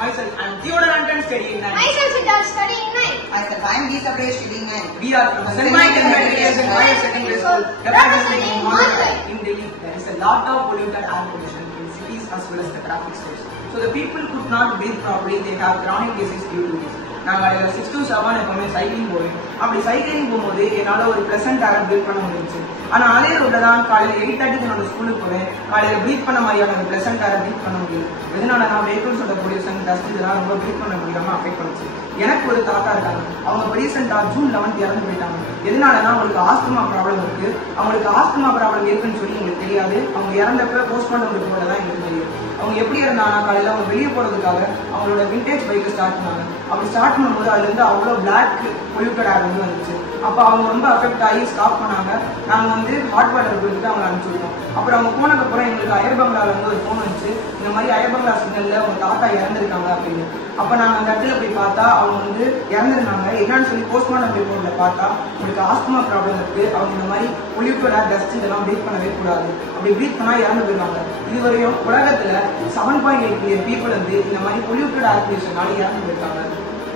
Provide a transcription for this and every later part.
Myself, I am Theodore Anton studying 9. Myself, Siddharth studying 9. Myself, I am Geeta Priya studying 9. We are from the St. Michael Matriculation Higher Secondary School, representing Madurai. In Delhi, there is a lot of polluted air pollution in cities as well as the traffic stations. So the people could not breathe properly. They have chronic disease due to this. நாங்கள் 6 to 7 எப்பவுமே சைக்கிளிங் போவேன். அப்படி சைக்கிளிங் போகும்போது என்னால் ஒரு ப்ளசன்ட் ஏர் ப்ரீத் பண்ண முடிஞ்சிச்சு. ஆனால் அதே ரோட்டில் தான் காலையில் 8:30 என்னோட ஸ்கூலுக்கு போவேன். காலையில் ப்ரீத் பண்ண மாதிரியான ஒரு ப்ளசன்ட் ஏரை ப்ரீத் பண்ண முடியும். எதனால நான் வெஹிக்கிள்ஸோட பொல்யூஷன் டஸ்ட் இதெல்லாம் ரொம்ப ப்ரீத் பண்ண முடியாமல் அஃபெக்ட் பண்ணுச்சு. எனக்கு ஒரு தாத்தா இருக்காங்க. அவங்க ரீசெண்டாக June 11 இறந்து போயிட்டாங்க. எதனாலனா அவங்களுக்கு ஆஸ்துமா ப்ராப்ளம் இருக்கு. அவங்களுக்கு ஆஸ்துமா ப்ராப்ளம் இருக்குன்னு சொல்லி எங்களுக்கு தெரியாது. அவங்க இறந்தப்ப போஸ்ட்மார்ட்டம் ரிப்போர்ட்ல தான் எங்களுக்கு தெரியும். அவங்க எப்படி இருந்தாங்க காலையில் அவங்க வெளியே போறதுக்காக அவங்களோட விண்டேஜ் பைக்கை ஸ்டார்ட் பண்ணாங்க. அப்படி ஸ்டார்ட் பண்ணும்போது அதுலேருந்து அவ்வளோ பிளாக் பொல்யூட்டட் ஏர் வந்து வந்துச்சு. அப்போ அவங்க ரொம்ப அஃபெக்ட் ஆகி ஸ்டாப் பண்ணாங்க. நாங்கள் வந்து ஹாட் வாட்டர் கொடுத்துட்டு அவங்க அனுப்பிச்சுடுவோம். அப்புறம் அவங்க போனதுக்கப்புறம் எங்களுக்கு அயர்பங்களால வந்து ஒரு ஃபோன் வந்துச்சு. இந்த மாதிரி அயர்பங்களா சிக்னலில் அவங்க தாத்தா இறந்துருக்காங்க அப்படின்னு. அப்போ நாங்கள் அந்த இடத்துல போய் பார்த்தா அவங்க வந்து இறந்துருந்தாங்க. என்னன்னு சொல்லி போஸ்ட்மார்ட்டம் ரிப்போர்ட்டில் பார்த்தா உங்களுக்கு ஆஸ்துமா ப்ராப்ளம் இருக்குது. அவங்க இந்த மாதிரி பொல்யூட்டட் ஏர் டஸ்ட் இதெல்லாம் ப்ரீத் பண்ணவே கூடாது. அப்படி ப்ரீத் பண்ணால் இறந்து போயிடுவாங்க. இதுவரையும் உலகத்தில் 7.8 billion people வந்து இந்த மாதிரி பொல்யூட்டட் ஏர் பொல்யூஷனால இறந்து போயிருக்காங்க.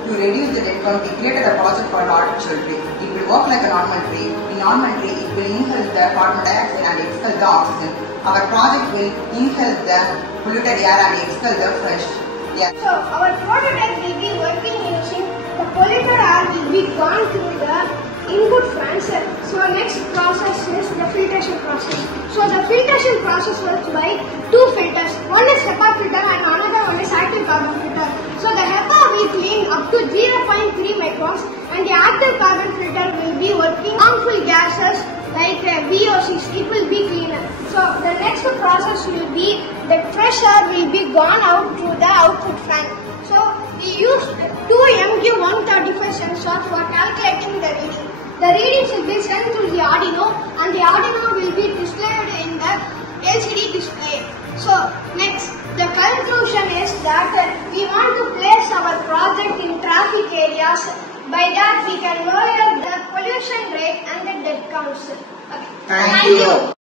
To reduce the dead count, we created a project called Artificial Tree. It will work like a normal tree. In normal tree, it will inhale the carbon dioxide and expel the oxygen. Our project will inhale the polluted air and expel the fresh air. So our prototype will be working using the polluted air will be gone through the input fans. So next process is the filtration process. So the filtration process works by two filters. One is HEPA filter and another one is active carbon filter. So the HEPA will clean up to 0.3 microns and the active carbon filter will be working harmful gases like VOCs. It will be cleaner. So the next process will be the fresh air will be gone out through the output fan. So we used two MQ135 sensors for calculating the reading. The readings will be sent to the Arduino and the Arduino will be displayed in the LCD display. So next, the conclusion is that we want to place our project in traffic areas. By that we can lower the pollution rate and the death counts. Okay. Thank you.